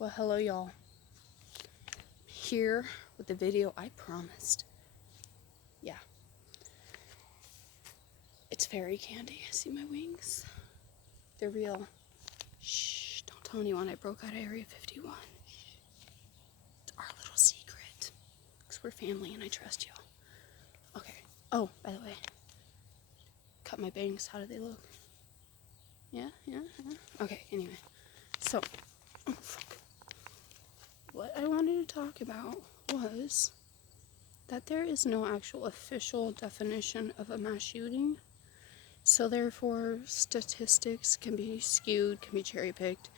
Well, hello y'all. Here with the video I promised. Yeah. It's fairy candy. See my wings? They're real. Shh, don't tell anyone I broke out of Area 51. It's our little secret. Because we're family and I trust y'all. Okay. Oh, by the way. Cut my bangs. How do they look? Yeah? Okay, anyway. So, oh, fuck. What I wanted to talk about was that there is no actual official definition of a mass shooting. So therefore, statistics can be skewed, can be cherry-picked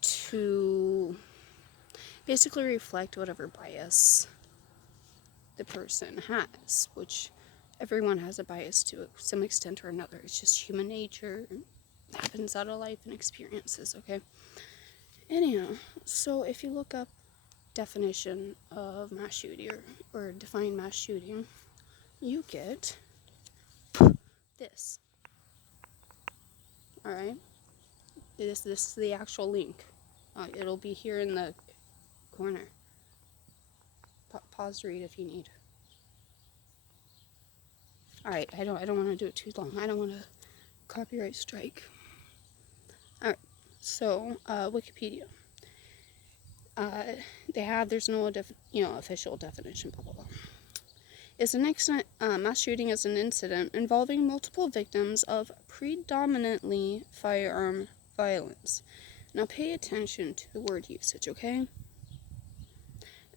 to basically reflect whatever bias the person has, which everyone has a bias to some extent or another. It's just human nature. It happens out of life and experiences, okay? Anyhow, so if you look up definition of mass shooting or define mass shooting, you get this. Alright? This is the actual link. It'll be here in the corner. Pause to read if you need. Alright, I don't want to do it too long. I don't want to copyright strike. Alright, so Wikipedia. There's no official definition, blah blah blah. Mass shooting is an incident involving multiple victims of predominantly firearm violence. Now pay attention to the word usage, okay?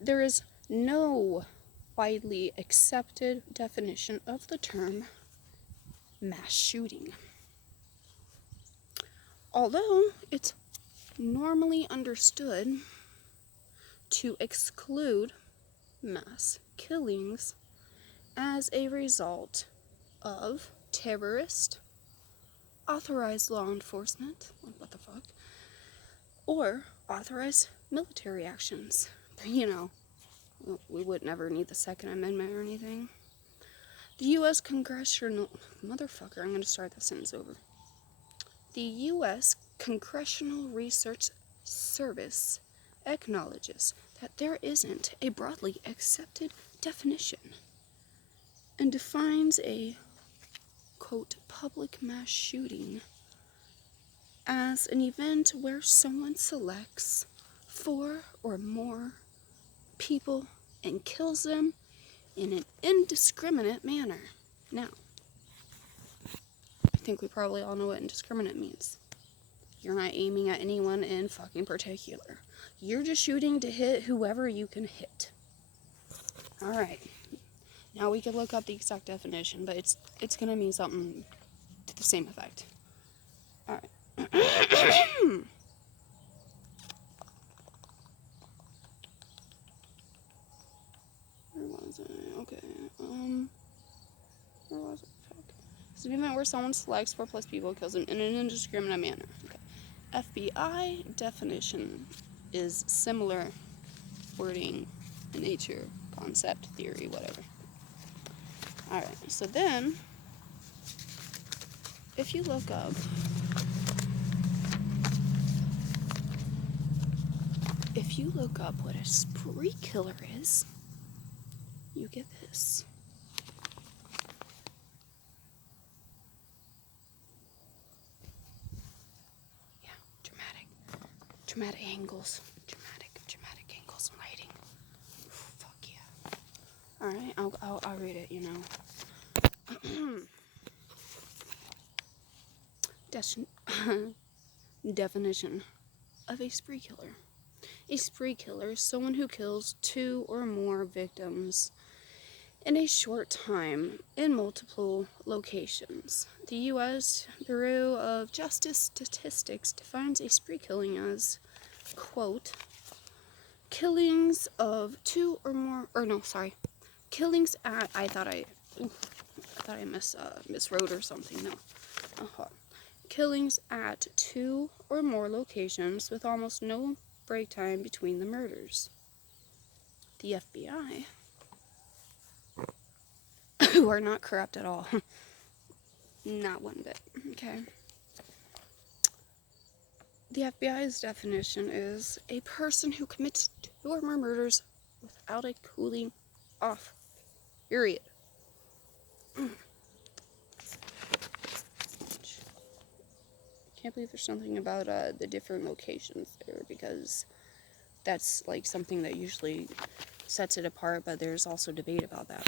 There is no widely accepted definition of the term mass shooting. Although it's normally understood to exclude mass killings as a result of terrorist, authorized law enforcement, what the fuck, or authorized military actions. You know, we would never need the Second Amendment or anything. The U.S. Congressional... Motherfucker, I'm going to start that sentence over. The U.S. Congressional Research Service acknowledges that there isn't a broadly accepted definition and defines a, quote, public mass shooting as an event where someone selects 4 or more people and kills them in an indiscriminate manner. Now, I think we probably all know what indiscriminate means. You're not aiming at anyone in fucking particular. You're just shooting to hit whoever you can hit. Alright. Now we could look up the exact definition, but it's gonna mean something to the same effect. Alright. Where was it? Okay. Where was it? Fuck. It's an event where someone selects 4 plus people, kills them in an indiscriminate manner. Okay. FBI definition is similar wording, nature, concept, theory, whatever. Alright, so then, if you look up what a spree killer is, you get this. Yeah, dramatic angles, dramatic angles and lighting. Fuck yeah. Alright, I'll read it, you know. Definition of a spree killer. A spree killer is someone who kills 2 or more victims in a short time in multiple locations. The U.S. Bureau of Justice Statistics defines a spree killing as, quote, killings of 2 or more, killings at, I thought I miswrote or something, no. Killings at 2 or more locations with almost no break time between the murders. The FBI, who are not corrupt at all, not one bit, okay, The FBI's definition is a person who commits 2 or more murders without a cooling off period. Can't believe there's something about the different locations there, because that's like something that usually sets it apart, but there's also debate about that.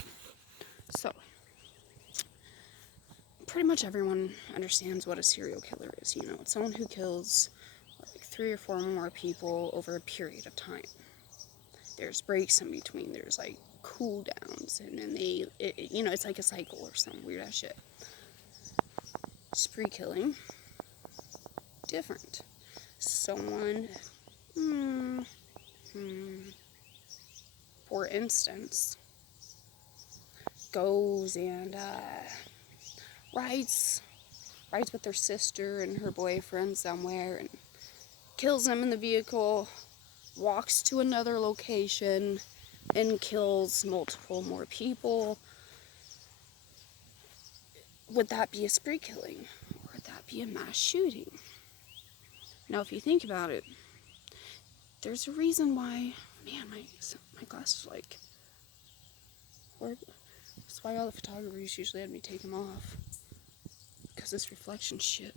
So, pretty much everyone understands what a serial killer is. You know, it's someone who kills like 3 or 4 more people over a period of time. There's breaks in between, there's like cool downs, and then you know, it's like a cycle or some weird ass shit. Spree killing, different. Someone, for instance, goes and rides with their sister and her boyfriend somewhere and kills them in the vehicle, walks to another location and kills multiple more people. Would that be a spree killing? Or would that be a mass shooting? Now, if you think about it, there's a reason why, man, my glasses are like horrible. That's why all the photographers usually had me take them off. Because this reflection shit.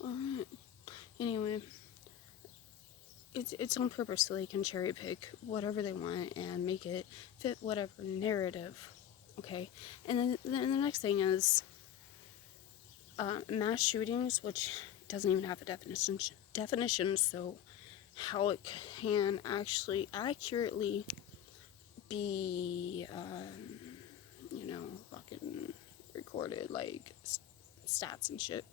Alright. Anyway, it's on purpose so they can cherry pick whatever they want and make it fit whatever narrative. Okay? And then the next thing is mass shootings, which doesn't even have a definition, so how it can actually accurately be, you know, fucking recorded, like stats and shit,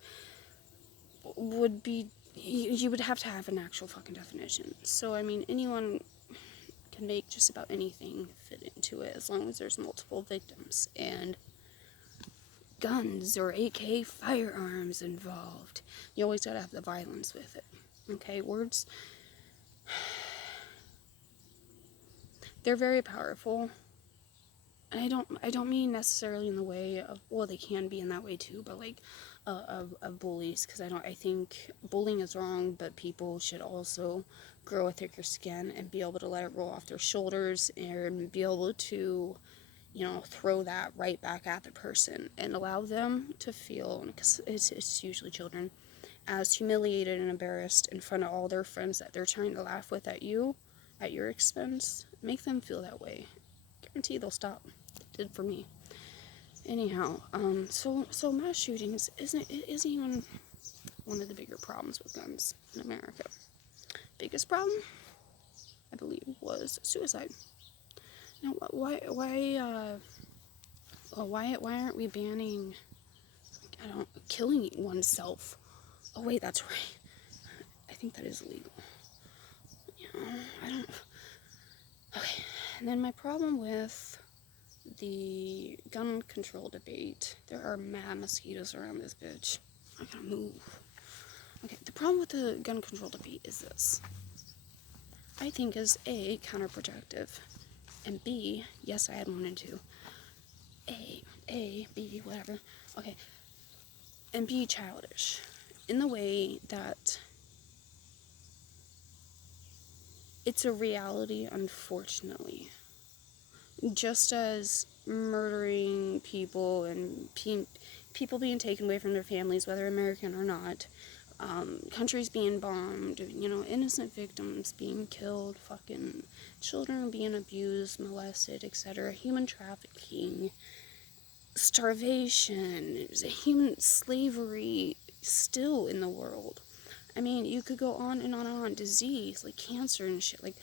would be, you would have to have an actual fucking definition. So, I mean, anyone can make just about anything fit into it as long as there's multiple victims and guns or AK firearms involved. You always gotta have the violence with it. Okay, words, they're very powerful. And I don't mean necessarily in the way of, well, they can be in that way too, but like of bullies, because I think bullying is wrong, but people should also grow a thicker skin and be able to let it roll off their shoulders and be able to, you know, throw that right back at the person and allow them to feel, because it's usually children, as humiliated and embarrassed in front of all their friends that they're trying to laugh with at you, at your expense. Make them feel that way. Guarantee they'll stop. It did for me. Anyhow, so mass shootings isn't even one of the bigger problems with guns in America. Biggest problem, I believe, was suicide. Now, why aren't we banning, killing oneself? Oh wait, that's right. I think that is illegal. You know, I don't. Okay, and then my problem with the gun control debate, there are mad mosquitoes around this bitch. I gotta move. Okay, the problem with the gun control debate is this. I think is A, counterproductive, and B, yes, I had 1 and 2. A, B, whatever. Okay, and B, childish, in the way that it's a reality, unfortunately. Just as murdering people and people being taken away from their families, whether American or not, countries being bombed, you know, innocent victims being killed, fucking children being abused, molested, etc., human trafficking, starvation, human slavery still in the world. I mean, you could go on and on and on. Disease, like cancer and shit. Like,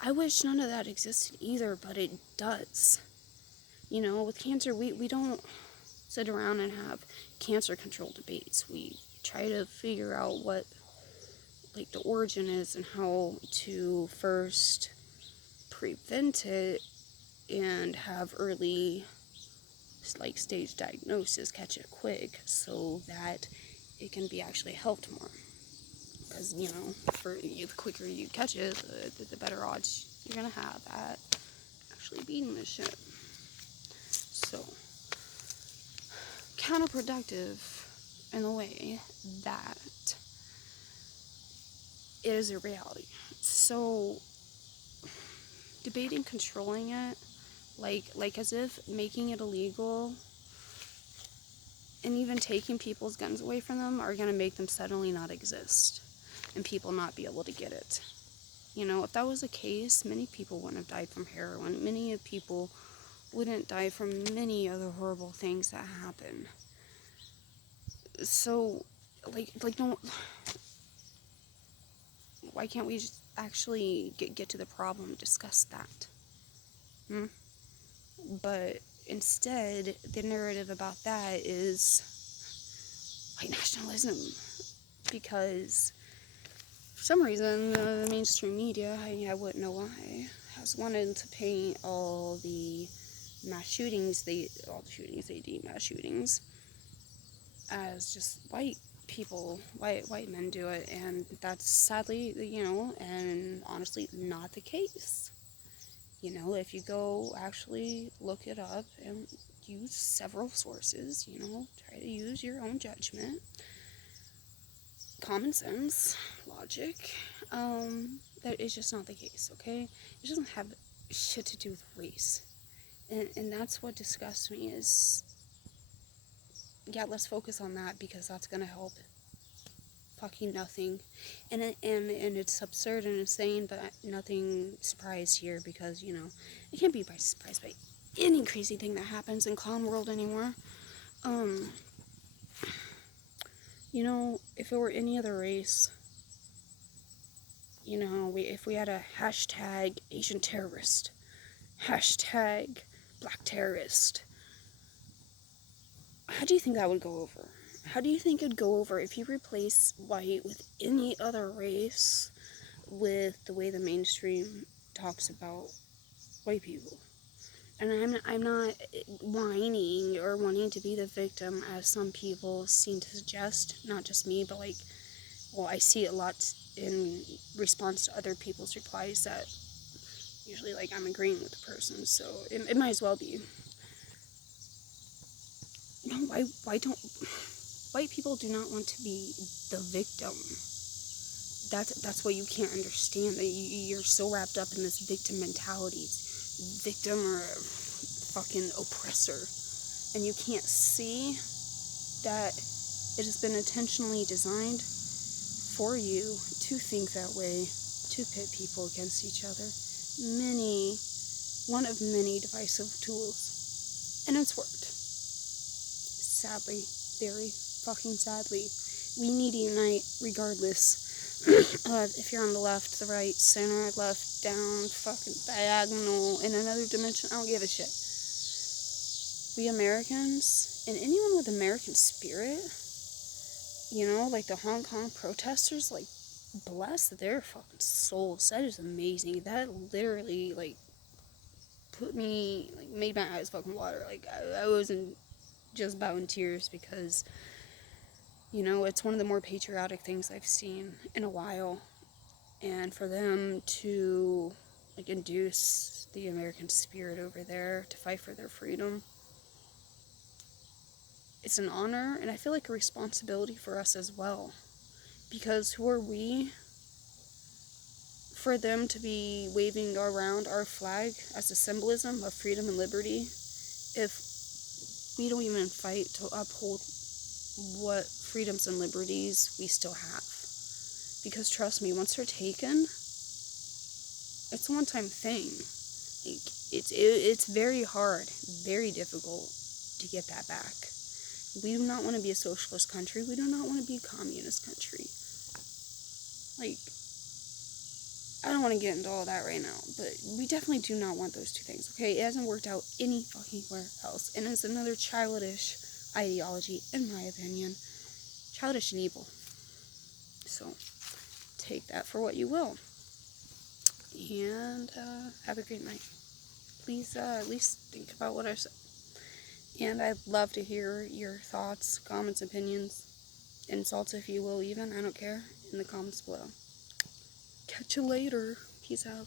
I wish none of that existed either, but it does. You know, with cancer, we don't sit around and have cancer control debates. We try to figure out what, like, the origin is and how to first prevent it and have early, like, stage diagnosis, catch it quick, so that it can be actually helped more. Because, you know, the quicker you catch it, the better odds you're gonna have at actually beating this shit. So, counterproductive in the way that it is a reality. So debating controlling it, like as if making it illegal and even taking people's guns away from them are going to make them suddenly not exist and people not be able to get it. You know, if that was the case, many people wouldn't have died from heroin. Many people wouldn't die from many other horrible things that happen. So, no, why can't we just actually get to the problem, discuss that? But instead, the narrative about that is white nationalism, because for some reason the mainstream media, I wouldn't know why, has wanted to paint all the mass shootings they deem mass shootings as just white people, white men do it, and that's sadly, and honestly not the case. If you go actually look it up and use several sources, try to use your own judgment, common sense, logic, that is just not the case, okay? It doesn't have shit to do with race. And that's what disgusts me is, yeah, let's focus on that because that's gonna help fucking nothing. And it's absurd and insane, but nothing surprised here because, I can't be surprised by any crazy thing that happens in clown world anymore. If it were any other race, if we had a hashtag Asian terrorist, hashtag black terrorist, how do you think that would go over? How do you think it'd go over if you replace white with any other race with the way the mainstream talks about white people? And I'm not whining or wanting to be the victim, as some people seem to suggest. Not just me, but I see it a lot in response to other people's replies that usually I'm agreeing with the person, so it might as well be. No, why don't white people do not want to be the victim? That's what you can't understand, that you're so wrapped up in this victim mentality, victim or fucking oppressor, and you can't see that it has been intentionally designed for you to think that way, to pit people against each other. One of many divisive tools, and it's worked. Sadly, very fucking sadly. We need to unite regardless if you're on the left, the right, center, left, down, fucking diagonal, in another dimension. I don't give a shit. We Americans, and anyone with American spirit, like the Hong Kong protesters, bless their fucking souls. That is amazing. That literally, made my eyes fucking water. I wasn't just about in tears because, it's one of the more patriotic things I've seen in a while. And for them to, induce the American spirit over there to fight for their freedom, it's an honor, and I feel like a responsibility for us as well. Because who are we for them to be waving around our flag as a symbolism of freedom and liberty if we don't even fight to uphold what freedoms and liberties we still have? Because trust me, once they're taken, it's a one-time thing. It's very hard, very difficult to get that back. We do not want to be a socialist country. We do not want to be a communist country. I don't want to get into all that right now, but we definitely do not want those two things, okay? It hasn't worked out any fucking where else, and it's another childish ideology, in my opinion. Childish and evil. So, take that for what you will. And, have a great night. Please, at least think about what I said. And I'd love to hear your thoughts, comments, opinions, insults if you will even, I don't care, in the comments below. Catch you later. Peace out.